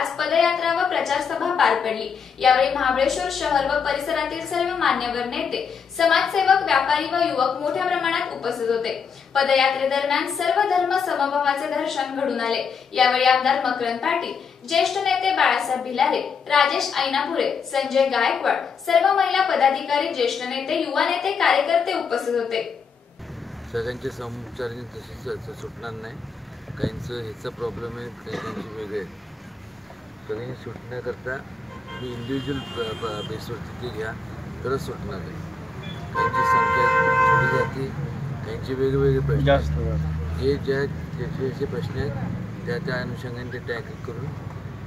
आज पदयात्रा व प्रचार सभा पार पडली। यावेळी महाबळेश्वर शहर व परिसरातील सर्व मान्यवर नेते, समाजसेवक, व्यापारी व युवक मोठ्या प्रमाणात उपस्थित होते। पदयात्रेदरम्यान सर्व धर्म समभावाचे दर्शन घडून आले। यावेळी आमदार मकरंद पाटील, ज्येष्ठ नेते बाळासाहेब भिलारे, राजेश ऐनापुरे, संजय गायकवाड, सर्व महिला पदाधिकारी, ज्येष्ठ नेते, युवा नेते, कार्यकर्ते उपस्थित होते। सगळ्यांचे समविचारांनी तशीच सुटणार नाही। काहींचं ह्याचा प्रॉब्लेम आहे, काहींची वेगळे। सगळ्यांनी सुटण्याकरता मी इंडिव्हिज्युअल बेसवरती ते घ्या तरच सुटणार आहे। काहींची संख्या थोडी जाते, काहींचे वेगवेगळे प्रश्न जास्त, जे ज्याचे प्रश्न आहेत त्या अनुषंगाने ते टॅकल करून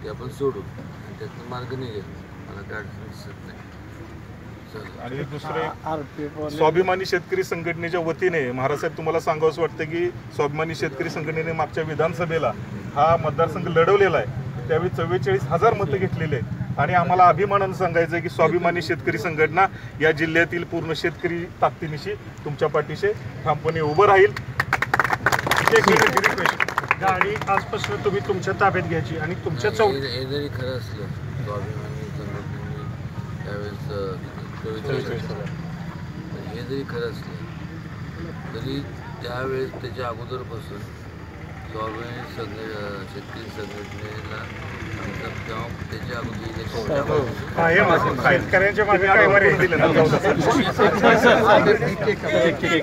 ते आपण सोडू आणि त्यातून मार्ग निघेल। मला काय अडचण दिसत नाही। आणि दुसरे स्वाभिमानी शेतकरी संघटनेच्या वतीने महाराजसाहेब तुम्हाला सांगावंसं वाटतं की स्वाभिमानी शेतकरी संघटनेने मागच्या विधानसभेला हा मतदारसंघ लढवलेला आहे। त्यावेळी 44,000 मतं घेतलेले आहेत आणि आम्हाला अभिमानानं सांगायचं आहे की स्वाभिमानी शेतकरी संघटना या जिल्ह्यातील पूर्ण शेतकरी ताकदीनिशी तुमच्या पाठीशी ठामपणे उभं राहील। गाडी आजपासून तुम्ही तुमच्या ताब्यात घ्यायची आणि तुमच्या हे जरी खरं असलं स्वाभिमानी संघटनेने त्यावेळेस हे जरी खरं असलं तरी त्यावेळेस त्याच्या अगोदरपासून स्वाभिमानी शेतकरी संघटनेला तेव्हा त्याच्या अगोदर शेतकऱ्यांच्या मागे काय दिलं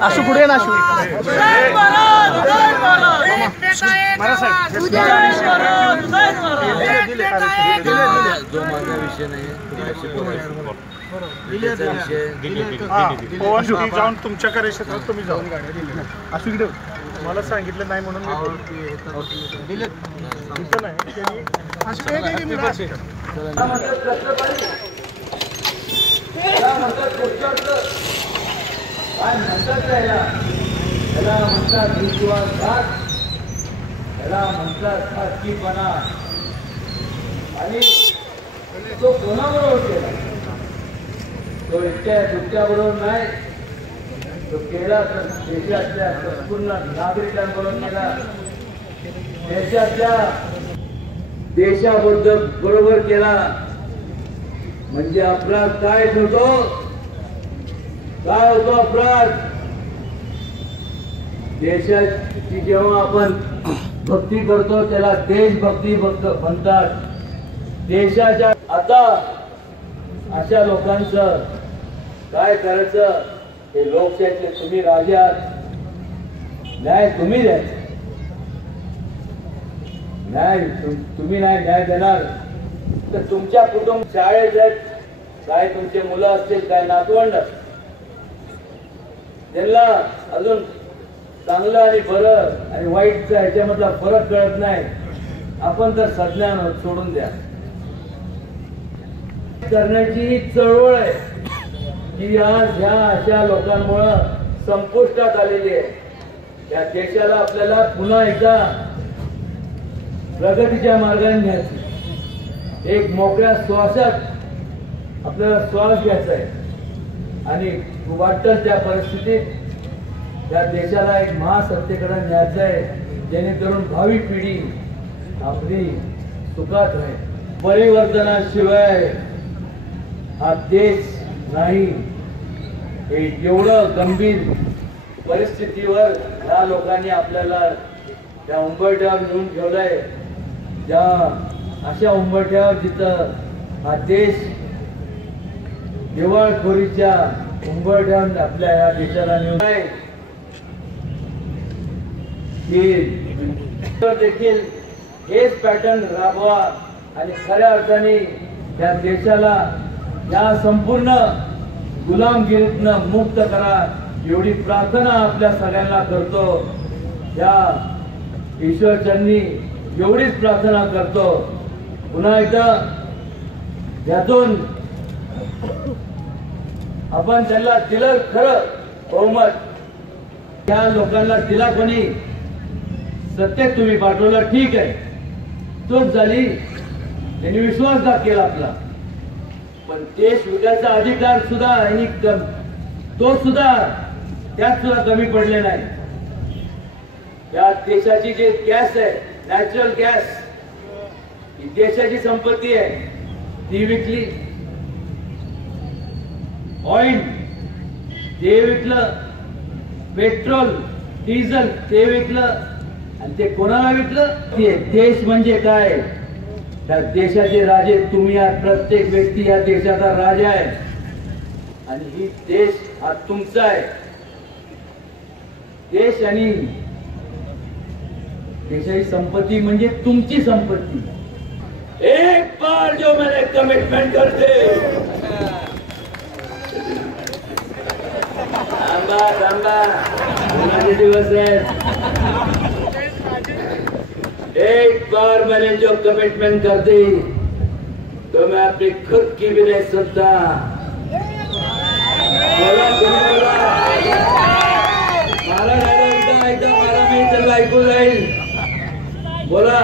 असू पुढे ना जो माझा विषय नाही जाऊन तुमच्या कार्यक्षेत्रात तुम्ही जाऊन असू इकडे मला सांगितलं नाही म्हणून आणि तो कोणाबरोबर केला? तो इतक्या दुसऱ्याबरोबर नाही, तो केला तर देशातल्या संपूर्ण नागरिकांबरोबर केला। देशाबरोबर केला म्हणजे अपराध काय ठरतो? काय होतो अपराध? देशाची जेव्हा आपण भक्ती करतो त्याला देशभक्ती म्हणतात। देशाच्या आता अशा लोकांचं काय करायचं? हे लोकशाहीचे तुम्ही राजे आहात, न्याय तुम्ही द्यायचा। न्याय तुम्ही नाही न्याय देणार तर तुमच्या कुटुंब शाळेत आहेत, काय तुमचे मुलं असतील, काय नातवंड, त्यांना अजून चांगलं आणि बरं आणि वाईटचा ह्याच्यामधला फरक कळत नाही। आपण तर सज्ञान सोडून द्या। करण्याची ही चळवळ आहे की आज ह्या अशा लोकांमुळे संपुष्टात आलेली आहे। या देशाला आपल्याला पुन्हा एकदा प्रगतीच्या मार्गाने न्यायचं, एक मोकळ्या श्वासात आपल्याला श्वास घ्यायचा आहे आणि वाटतं त्या परिस्थितीत या देशाला एक महासत्तेकडे न्यायचं आहे, जेणेकरून भावी पिढी आपली सुखात राहील। परिवर्तनाशिवाय हा देश नाही। हे एवढं गंभीर परिस्थितीवर या लोकांनी आपल्याला त्या उंबरठ्यावर नेऊन ठेवलंय, ज्या अशा उंबरठ्यावर जिथं हा देश दिवाळखोरीच्या उंबरठ्यावर आपल्या या देशाला नेऊन आहे की देखील हेच पॅटर्न राबवा आणि खऱ्या अर्थाने या देशाला या संपूर्ण गुलामगिरीतनं मुक्त करा, एवढी प्रार्थना आपल्या सगळ्यांना करतो। या ईश्वरचरणी एवढीच प्रार्थना करतो। पुन्हा एकदा यातून आपण त्यांना दिलं खरं बहुमत, त्या लोकांना दिला कोणी? सत्तेत तुम्ही पाठवलं, ठीक आहे, चूक झाली, त्यांनी विश्वासघात केला आपला, पण देश विकायचा अधिकार सुद्धा तो सुद्धा त्यात सुद्धा कमी पडले नाही। या देशाची जे गॅस आहे, नॅचरल गॅस, ही देशाची संपत्ती आहे, ती विकली. ऑइल ते विकलं, पेट्रोल डिझेल ते विकलं, आणि ते कोणाला विकलं? ते देश म्हणजे काय? त्या देशाचे राजे तुम्ही आहात. प्रत्येक व्यक्ती या देशाचा राजा आहे आणि ही देश हा तुमचा आहे. देश आणि देशाची संपत्ती म्हणजे तुमची संपत्ती. एक बार जो मैंने कमिटमेंट कर दे, थांबा दिवस है. एक बार मैंने जो कमिटमेंट कर दी तो मैं अपनी खुद की भी नहीं सुनता. बोला तुम्ही बोला. मारा एकदा मारा मी त्याला ऐकू जाईल. बोला.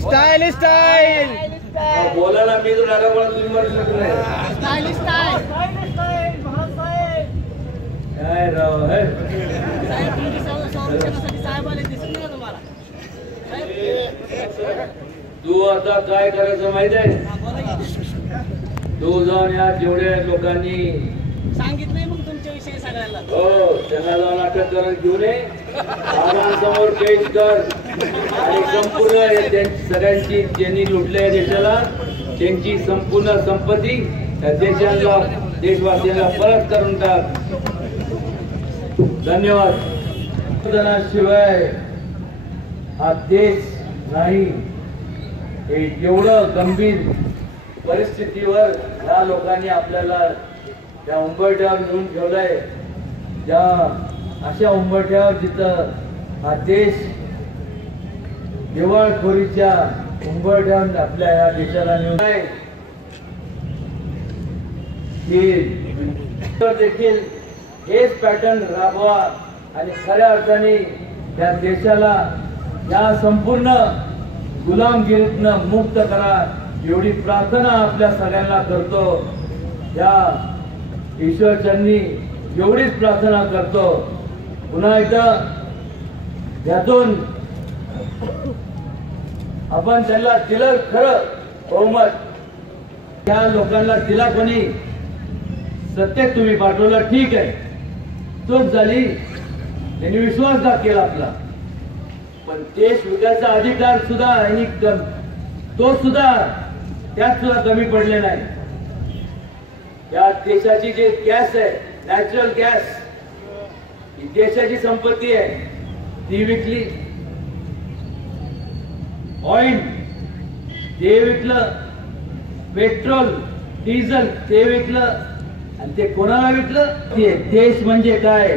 स्टाईल स्टाईल बोला ना, मी तर मला तुम्ही म्हणू शकत काय राव है. तू आता काय करायचं माहित आहे? तू जाऊन या जेवढ्या लोकांनी सांगितलंय मग तुमच्या विषयी सगळ्याला. हो त्यांना जाऊन अटक करून घेऊन ये, समोर कैद कर आणि संपूर्ण सगळ्यांची ज्यांनी लुटले देशाला त्यांची संपूर्ण संपत्ती त्या देशाला देशवासियांना परत करून टाक. धन्यवाद. शिवाय हा देश नाही. हे एवढं गंभीर परिस्थितीवर या लोकांनी आपल्याला त्या उंबरठ्यावर घेऊन ठेवलंय. ज्या अशा उंबरठ्यावर जिथं हा देश दिवाळखोरीच्या उंबरठ्यावर आपल्या या देशाला नेऊन देखील हेच पॅटर्न राबवा आणि खऱ्या अर्थाने या देशाला या संपूर्ण गुलामगिरीतनं मुक्त करा एवढी प्रार्थना आपल्या सगळ्यांना करतो. या ईश्वरचरणी एवढीच प्रार्थना करतो. पुन्हा एकदा यातून आपण त्यांना दिलं खरं बहुमत. त्या लोकांना दिला कोणी? सत्तेत तुम्ही पाठवलं, ठीक आहे, चूक झाली, त्यांनी विश्वासघात केला आपला. पण देश विकायचा अधिकार सुद्धा यांनी तो सुद्धा त्यात सुद्धा कमी पडले नाही. या देशाची जे गॅस आहे, नॅचरल गॅस, ही देशाची संपत्ती आहे, ती विकली. ऑइल ते विकलं, पेट्रोल डिझेल ते विकलं, आणि ते कोणाला विकलं? ते देश म्हणजे काय?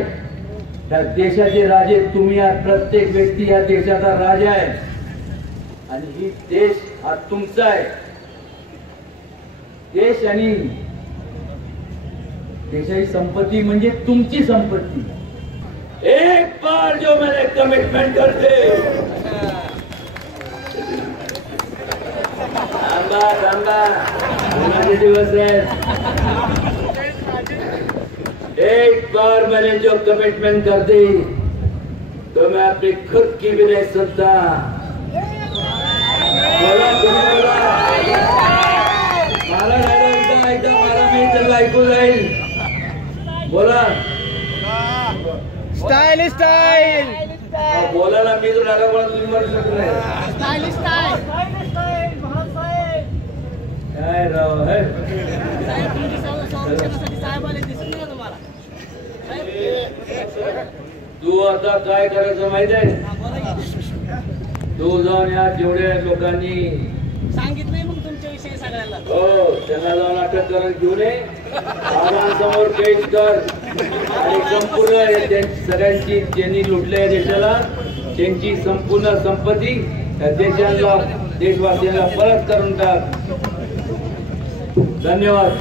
त्या देशाचे राजे तुम्ही आहात. प्रत्येक व्यक्ती या देशाचा राजा आहे आणि ही देश हा तुमचा आहे. देश आणि देशाची संपत्ती म्हणजे तुमची संपत्ती. एक बार जो मैंने कमिटमेंट कर दे. थांबा दिवस है. एक बार मैंने जो कमिटमेंट कर दी तो मैं अपनी खुद की भी नहीं सुनता. बोला तुम्ही बोला. मारा एकदा मारा मी त्याला ऐकू जाईल. बोला. स्टाईल स्टाईल बोला ना, मी तर मला तुम्ही म्हणू शकत नाही. काय राव है. तू आता काय करायचं माहित आहे? तू जाऊन या जेवढ्या लोकांनी सांगितलंय मग तुमच्या विषयी सगळ्याला. हो त्यांना जाऊन अटक करून घेऊन ये, समोर कैद कर आणि संपूर्ण सगळ्यांची ज्यांनी लुटले देशाला त्यांची संपूर्ण संपत्ती त्या देशाला देशवासियांना परत करून टाक. धन्यवाद.